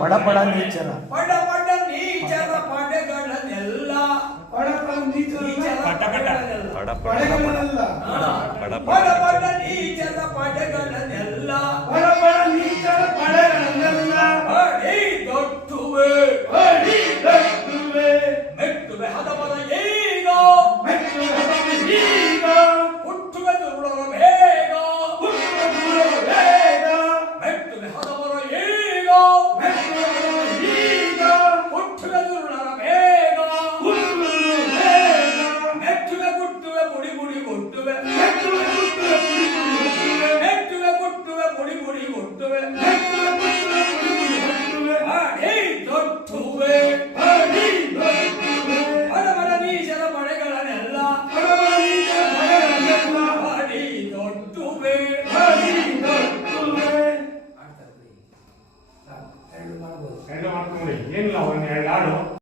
ಪಡಪಡ ನೀಚರ ನೀಚರ ಪಡೆಗಳನ್ನೆಲ್ಲ ಪಡಪಡ ನೀಚರ ಪಡೆಗಳನ್ನೆಲ್ಲ ದೊಟ್ಟುವೆ ಮೆಟ್ಟುವೆ ಹದವರ ಈಗ ಹುಟ್ಟುವೆ ದುರುಳರ ಬೇಗ ಮೆಟ್ಟುವೆ ಹದವರ ಈಗ ಹುಟ್ಟುವೆ ದುರುಳರ ಬೇಗ ಮೆಟ್ಟುವೆ ಗುಟ್ಟುವೆ ಮುಡಿ ಮುಡಿ ಗುಟ್ಟುವೆ